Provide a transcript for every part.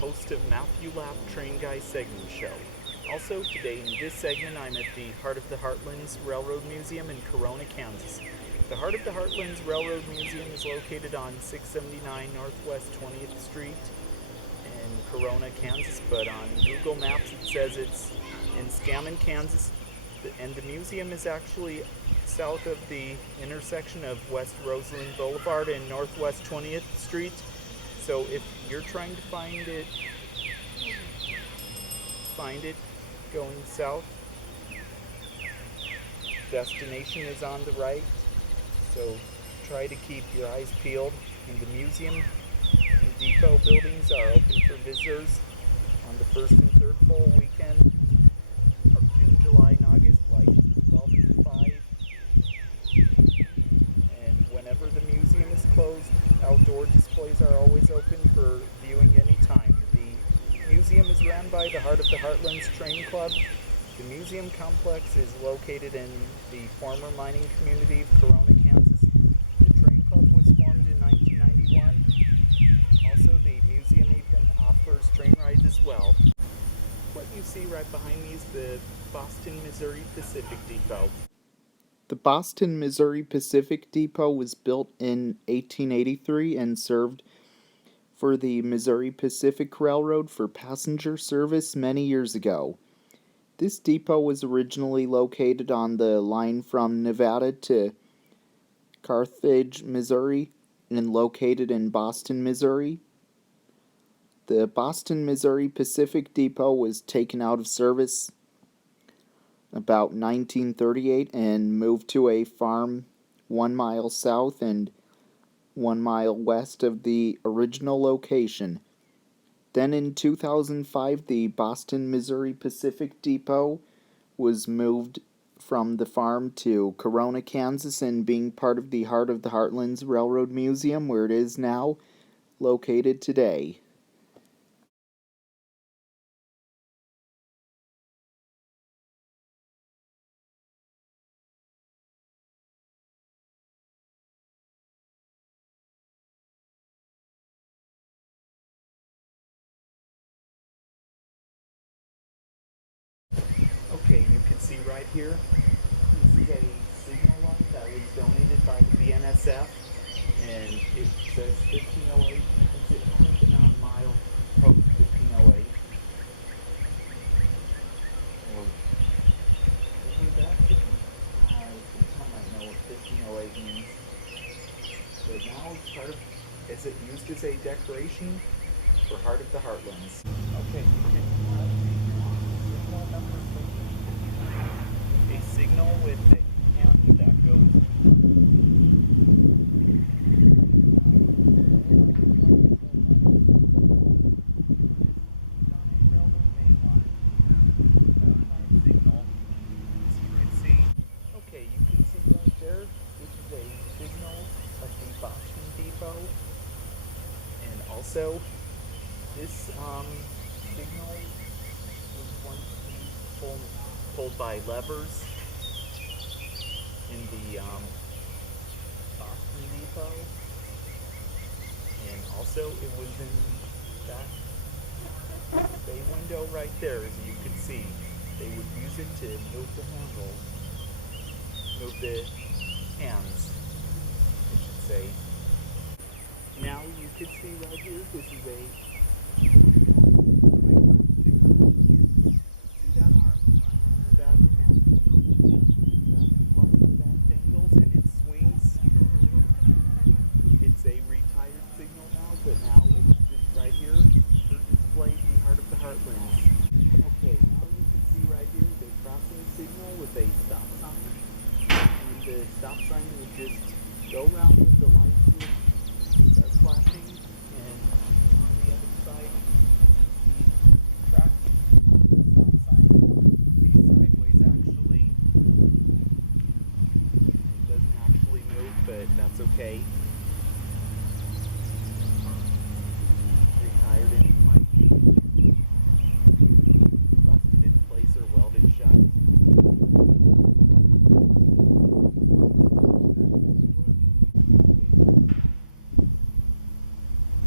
Host of Matthew Lapp Train Guy segment show. Also, today in this segment, I'm at the Heart of the Heartlands Railroad Museum in Carona, Kansas. The Heart of the Heartlands Railroad Museum is located on 679 Northwest 20th Street in Carona, Kansas, but on Google Maps it says it's in Scammon, Kansas, and the museum is actually south of the intersection of West Roseland Boulevard and Northwest 20th Street. So if you're trying to find it going south, destination is on the right, so try to keep your eyes peeled. And the museum and depot buildings are open for visitors on the first and third full weekend of June, July, and August, like 12 to 5. And whenever the museum is closed, outdoor displays are always open for viewing anytime. The museum is run by the Heart of the Heartlands Train Club. The museum complex is located in the former mining community of Carona, Kansas. The train club was formed in 1991. Also, the museum even offers train rides as well. What you see right behind me is the Boston, Missouri Pacific Depot. The Boston, Missouri Pacific Depot was built in 1883 and served for the Missouri Pacific Railroad for passenger service many years ago. This depot was originally located on the line from Nevada to Carthage, Missouri, and located in Boston, Missouri. The Boston, Missouri Pacific Depot was taken out of service about 1938 and moved to a farm 1 mile south and 1 mile west of the original location. Then in 2005, the Boston, Missouri Pacific Depot was moved from the farm to Carona, Kansas, and being part of the Heart of the Heartlands Railroad Museum, where it is now located today. Okay, you can see right here, this is a signal light that was donated by the BNSF, and it says 1508, it's taken on mile post 1508. Or, isn't that? I think I might know what 1508 means. But now it's part of, is it used as a decoration for Heart of the Heartlands? Okay, you can signal number 15. A signal with a hand that goes signal, as you can see. Okay, you can see right there, this is a signal of the Boston Depot, and also this signal was once pulled by levers in the Boston Depot, and also it was in that bay window right there, as you can see. They would use it to move the handle, move the hands, I should say. Now you can see right here, this is a but now it's right here for display the Heart of the Heartlands. Okay, now you can see right here the crossing signal with a stop sign. And the stop sign would just go around with the lights would start flashing, and Okay. Retired and it might be rusted in place or welded shut.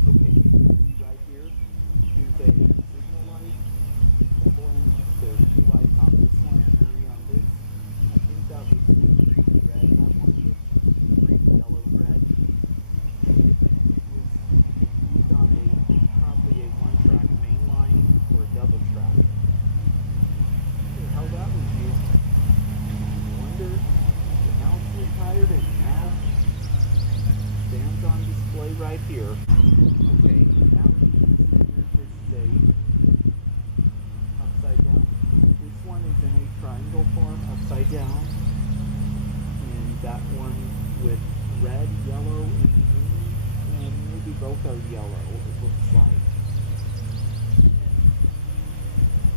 Okay, you can see right here, here's a signal light. There's 2 lights on this one, 3 on this. I think that was green, red, that one was green, yellow, red. And it was used on probably a 1-track main line or a double track. How that was used. I wonder, but now it's retired and now stands on display right here. Okay, now this is a upside down. This one is in a triangle form, upside down. And that one with red, yellow, and green. And maybe both are yellow, it looks like.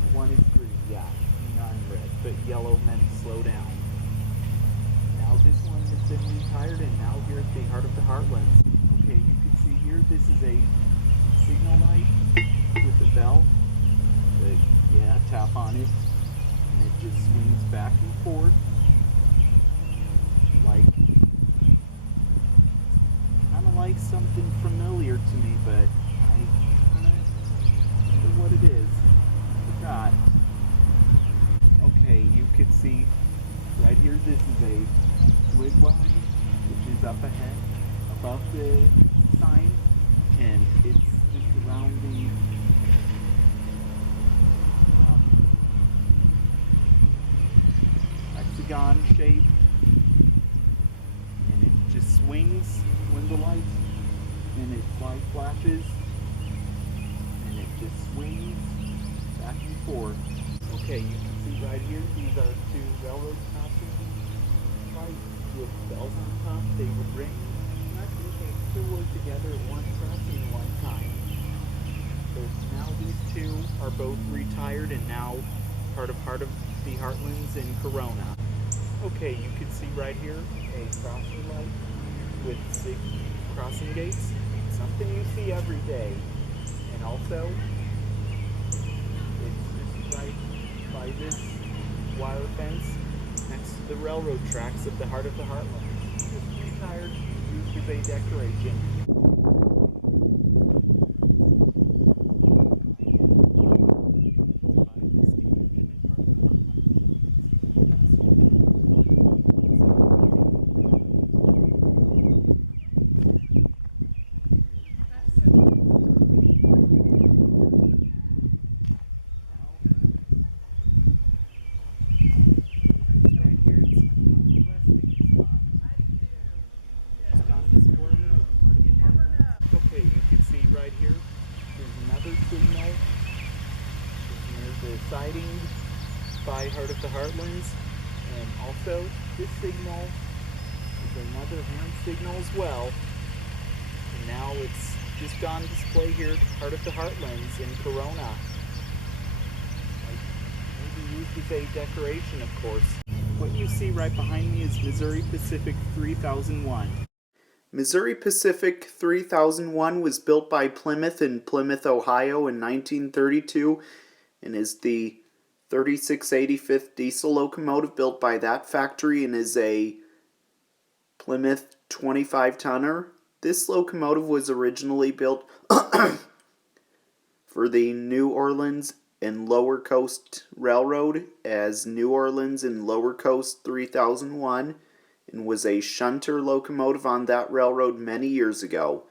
And one is green, yeah, not red, but yellow meant slow down. Now this one has been retired and now here at the Heart of the Heartlands. Okay, you can see here this is a signal light with a bell. But yeah, tap on it and it just swings back and forth like kind of like something familiar to me, but I kind of wonder what it is. I forgot. Okay, you could see right here this is a wigwag, which is up ahead above the sign, and it's just around the hexagon shape, and it just swings when the light and its light flashes, and it just swings back and forth. Okay, you can see right here these are 2 railroad crossing lights with bells on top. They would ring. And I think they 2 were together at one crossing one time. So now these 2 are both retired and now part of the Heartlands in Carona. Okay, you can see right here a crossing light with 6 crossing gates. Something you see every day. And also, it's just right by this wire fence next to the railroad tracks of the Heart of the Heartlands. Just retired, used as a decoration. Okay, you can see right here, there's another signal near the siding by Heart of the Heartlands, and also this signal is another hand signal as well, and now it's just on display here at Heart of the Heartlands in Carona. Maybe used as a decoration, of course. What you see right behind me is Missouri Pacific 3001. Missouri Pacific 3001 was built by Plymouth in Plymouth, Ohio in 1932 and is the 3685th diesel locomotive built by that factory and is a Plymouth 25-tonner. This locomotive was originally built for the New Orleans and Lower Coast Railroad as New Orleans and Lower Coast 3001 and was a shunter locomotive on that railroad many years ago.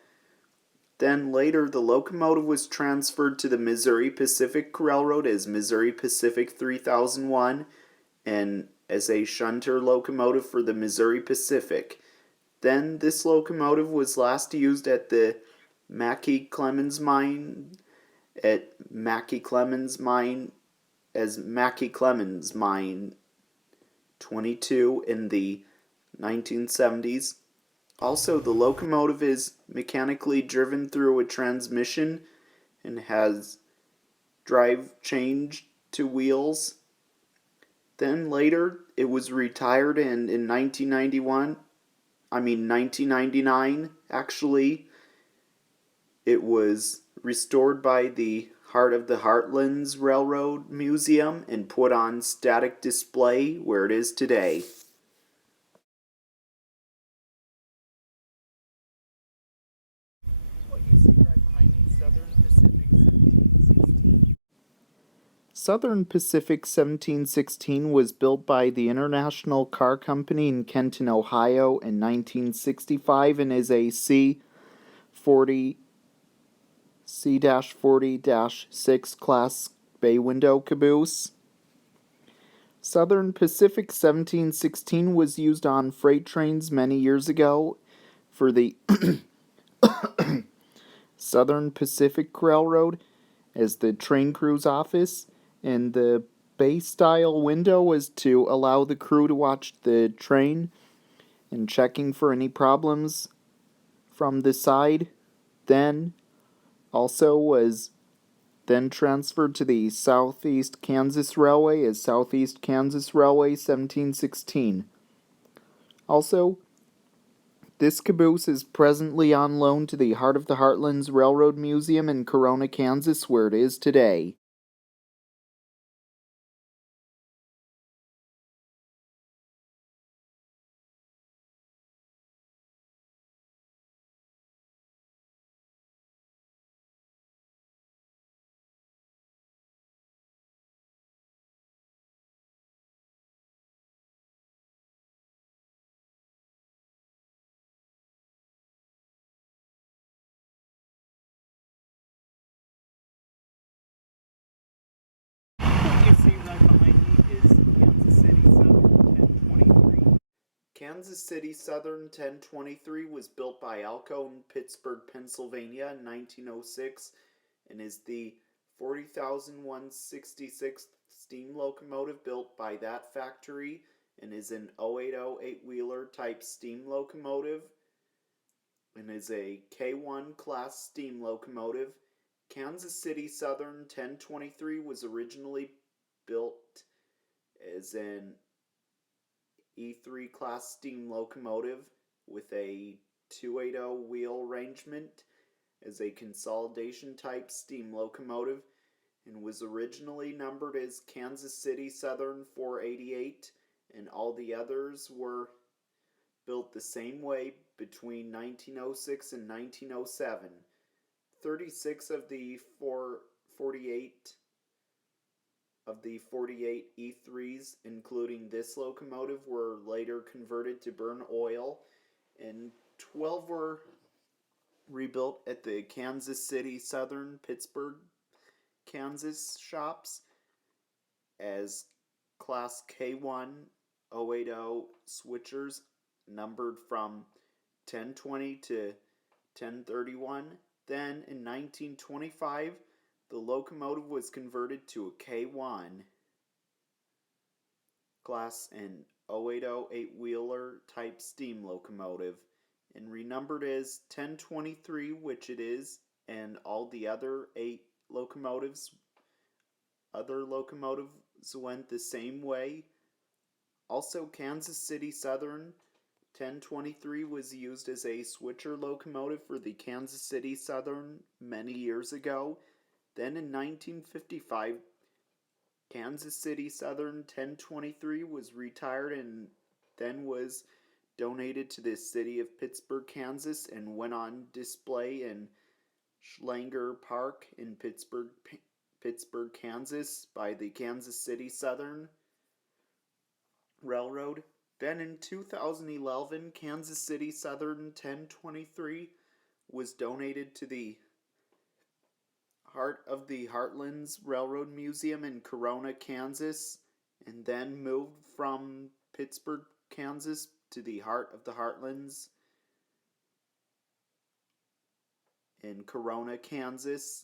Then later the locomotive was transferred to the Missouri Pacific Railroad as Missouri Pacific 3001 and as a shunter locomotive for the Missouri Pacific. Then this locomotive was last used at the Mackay Clemens Mine as Mackay Clemens Mine 22 in the 1970s. Also, the locomotive is mechanically driven through a transmission and has drive change to wheels. Then later, it was retired and in 1991 1999, actually. It was restored by the Heart of the Heartlands Railroad Museum and put on static display where it is today. What you see right behind me, Southern Pacific 1716. Southern Pacific 1716 was built by the International Car Company in Kenton, Ohio in 1965 and is a C40 C-40-6 class bay window caboose. Southern Pacific 1716 was used on freight trains many years ago for the Southern Pacific Railroad as the train crew's office, and the bay style window was to allow the crew to watch the train and checking for any problems from the side. Then also was then transferred to the Southeast Kansas Railway as Southeast Kansas Railway 1716. Also, this caboose is presently on loan to the Heart of the Heartlands Railroad Museum in Carona, Kansas, where it is today. What you see right behind me is Kansas City Southern 1023. Kansas City Southern 1023 was built by Alco in Pittsburgh, Pennsylvania in 1906 and is the 40,166th steam locomotive built by that factory and is an 080 eight-wheeler type steam locomotive and is a K1 class steam locomotive. Kansas City Southern 1023 was originally built as an E3 class steam locomotive with a 280 wheel arrangement as a consolidation type steam locomotive and was originally numbered as Kansas City Southern 488, and all the others were built the same way between 1906 and 1907. 36 of the 448 of the 48 E3s, including this locomotive, were later converted to burn oil, and 12 were rebuilt at the Kansas City Southern Pittsburgh, Kansas shops as Class K1 080 switchers numbered from 1020 to 1031. Then in 1925, the locomotive was converted to a K1 class and 080 eight-wheeler type steam locomotive and renumbered as 1023, which it is, and all the other other locomotives went the same way. Also, Kansas City Southern 1023 was used as a switcher locomotive for the Kansas City Southern many years ago. Then in 1955, Kansas City Southern 1023 was retired and then was donated to the city of Pittsburgh, Kansas, and went on display in Schlanger Park in Pittsburgh, Kansas by the Kansas City Southern Railroad. Then in 2011, Kansas City Southern 1023 was donated to the Heart of the Heartlands Railroad Museum in Carona, Kansas, and then moved from Pittsburgh, Kansas to the Heart of the Heartlands in Carona, Kansas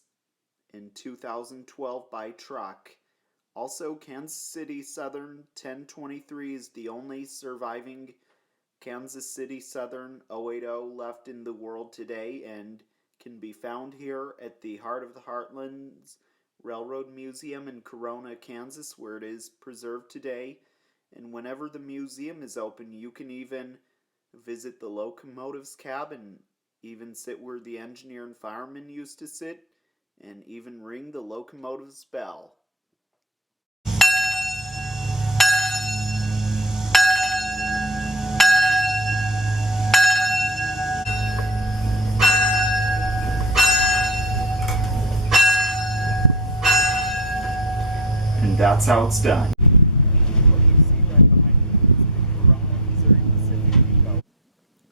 in 2012 by truck. Also, Kansas City Southern 1023 is the only surviving Kansas City Southern 080 left in the world today and can be found here at the Heart of the Heartlands Railroad Museum in Carona, Kansas, where it is preserved today. And whenever the museum is open, you can even visit the locomotive's cabin, even sit where the engineer and fireman used to sit, and even ring the locomotive's bell. And that's how it's done.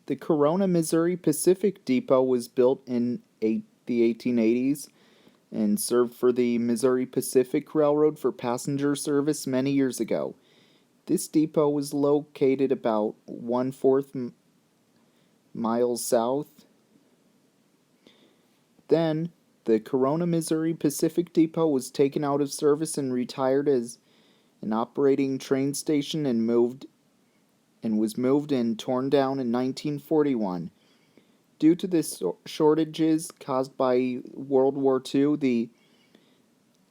The Carona, Missouri Pacific Depot was built in the 1880s and served for the Missouri Pacific Railroad for passenger service many years ago. This depot was located about 1/4 miles south. Then, the Carona, Missouri Pacific Depot was taken out of service and retired as an operating train station and was moved and torn down in 1941. Due to the shortages caused by World War II, the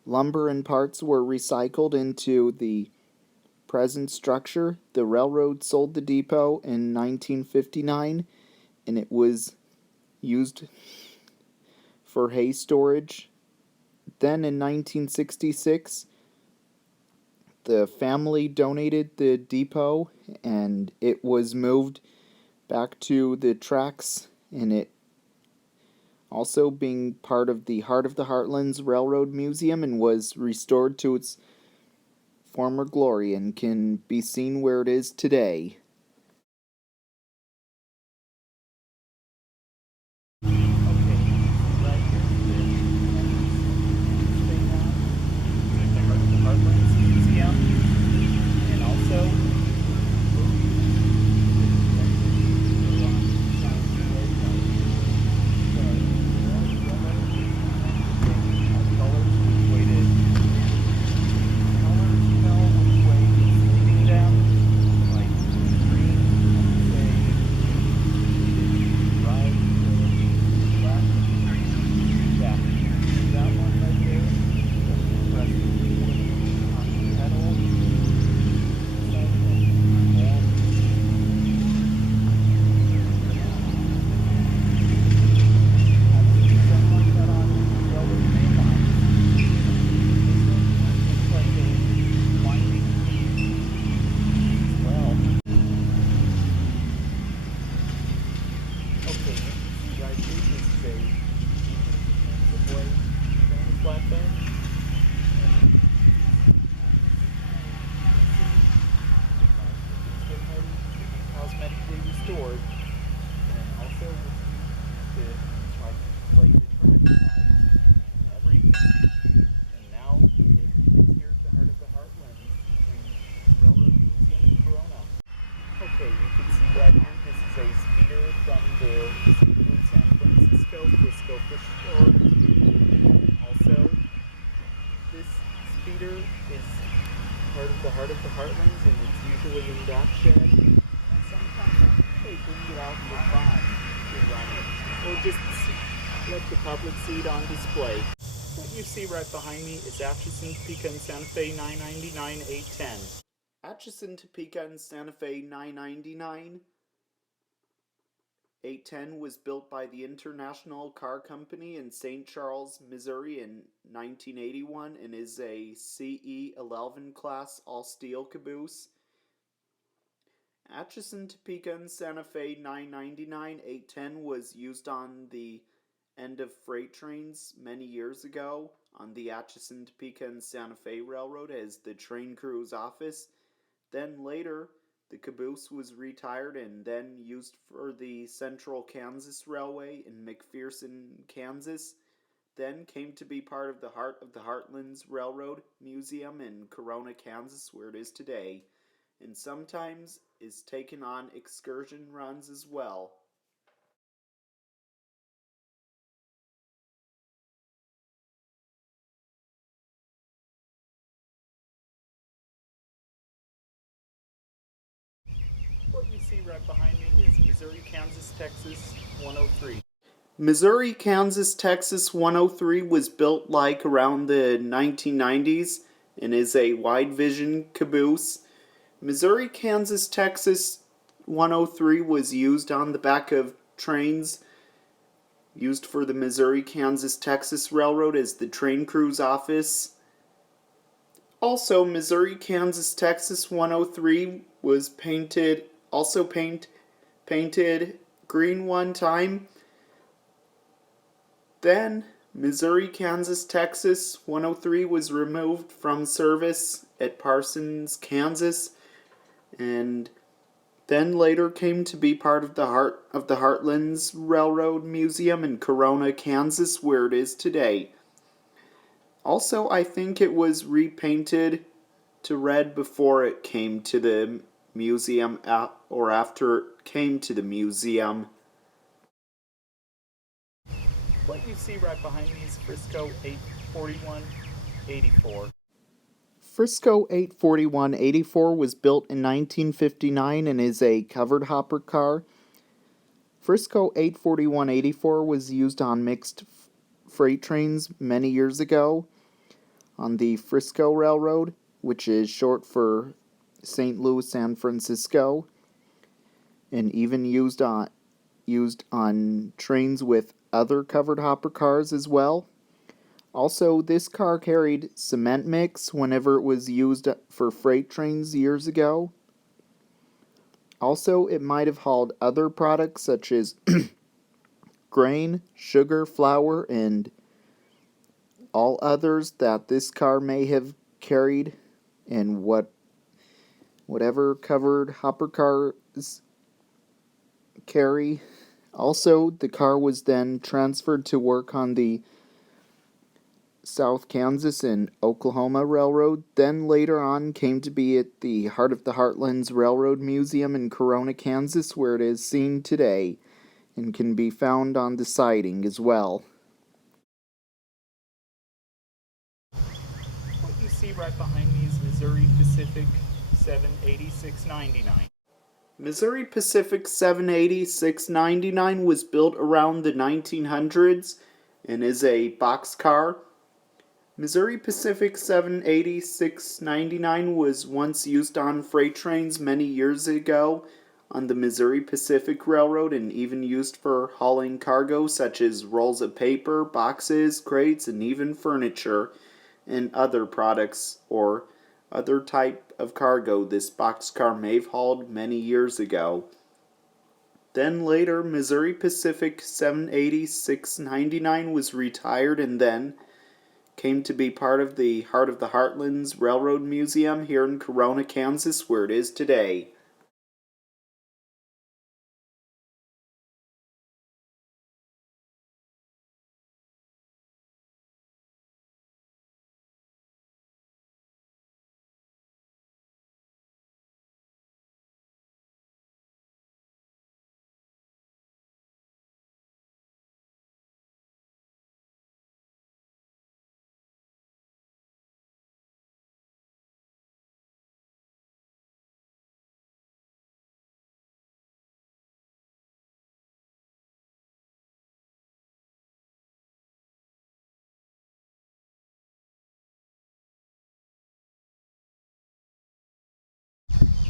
lumber and parts were recycled into the present structure. The railroad sold the depot in 1959, and it was used for hay storage. Then in 1966, the family donated the depot and it was moved back to the tracks, and it also being part of the Heart of the Heartlands Railroad Museum and was restored to its former glory and can be seen where it is today. Cosmetically restored, and also to try to play the tracks and everything. And now it's here at the Heart of the Heartlands in Railroad Museum in Corona. Okay, you can see right here, this is a speeder from the San Francisco Frisco Fish Store. Also, this speeder is part of the Heart of the Heartlands, and it's usually in that shed. And sometimes they bring it out for fun to run it, or just let the public see it on display. What you see right behind me is Atchison, Topeka, and Santa Fe 999 810. Atchison, Topeka, and Santa Fe 999 810 was built by the International Car Company in St. Charles, Missouri in 1981 and is a CE 11 class all-steel caboose. Atchison, Topeka, and Santa Fe 999 810 was used on the end of freight trains many years ago on the Atchison, Topeka, and Santa Fe Railroad as the train crew's office. Then later, the caboose was retired and then used for the Central Kansas Railway in McPherson, Kansas. Then came to be part of the Heart of the Heartlands Railroad Museum in Corona, Kansas, where it is today, and sometimes is taken on excursion runs as well. What you see right behind me is Missouri, Kansas, Texas 103. Missouri, Kansas, Texas 103 was built like around the 1990s and is a wide vision caboose. Missouri, Kansas, Texas 103 was used on the back of trains used for the Missouri, Kansas, Texas Railroad as the train crew's office. Also, Missouri, Kansas, Texas 103 was painted green one time. Then Missouri, Kansas, Texas 103 was removed from service at Parsons, Kansas, and then later came to be part of the Heartlands Railroad Museum in Carona, Kansas, where it is today. Also, I think it was repainted to red before it came to the museum or after it came to the museum. What you see right behind me is Frisco 84184. Frisco 84184 was built in 1959 and is a covered hopper car. Frisco 84184 was used on mixed freight trains many years ago on the Frisco Railroad, which is short for St. Louis San Francisco, and even used on trains with other covered hopper cars as well. Also, this car carried cement mix whenever it was used for freight trains years ago. Also, it might have hauled other products such as grain, sugar, flour, and all others that this car may have carried, and whatever covered hopper cars carry. Also, the car was then transferred to work on the South Kansas and Oklahoma Railroad, then later on came to be at the Heart of the Heartlands Railroad Museum in Carona, Kansas, where it is seen today and can be found on the siding as well. What you see right behind me is Missouri Pacific 780-699. Missouri Pacific 780-699 was built around the 1900s and is a boxcar. Missouri Pacific 780-699 was once used on freight trains many years ago on the Missouri Pacific Railroad and even used for hauling cargo such as rolls of paper, boxes, crates, and even furniture and other products or other type of cargo this boxcar may have hauled many years ago. Then later, Missouri Pacific 780-699 was retired and then came to be part of the Heart of the Heartlands Railroad Museum here in Carona, Kansas, where it is today.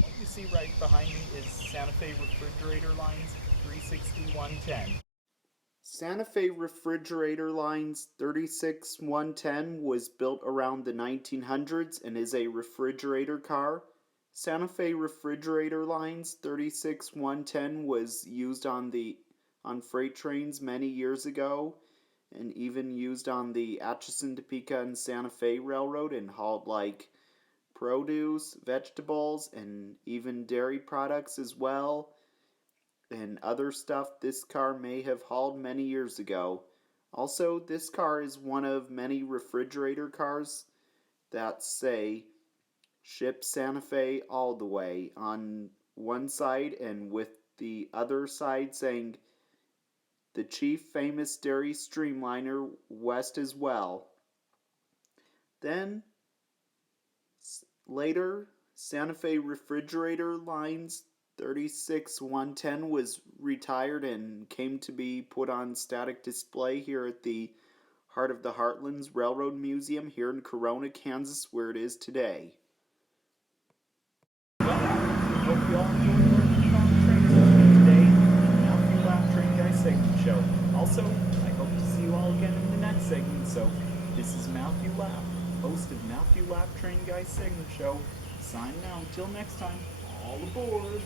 What you see right behind me is Santa Fe Refrigerator Lines 36110. Santa Fe Refrigerator Lines 36110 was built around the 1900s and is a refrigerator car. Santa Fe Refrigerator Lines 36110 was used on freight trains many years ago and even used on the Atchison, Topeka, and Santa Fe Railroad and hauled like produce, vegetables, and even dairy products as well, and other stuff this car may have hauled many years ago. Also, this car is one of many refrigerator cars that say ship Santa Fe all the way on one side, and with the other side saying the chief famous dairy streamliner west as well. Then later, Santa Fe Refrigerator Lines 36110 was retired and came to be put on static display here at the Heart of the Heartlands Railroad Museum here in Carona, Kansas, where it is today. Hope you all enjoyed learning about train So, this is Matthew Lapp, host of Matthew Lapp Train Guy Segment Show, signing out. Until next time, all aboard!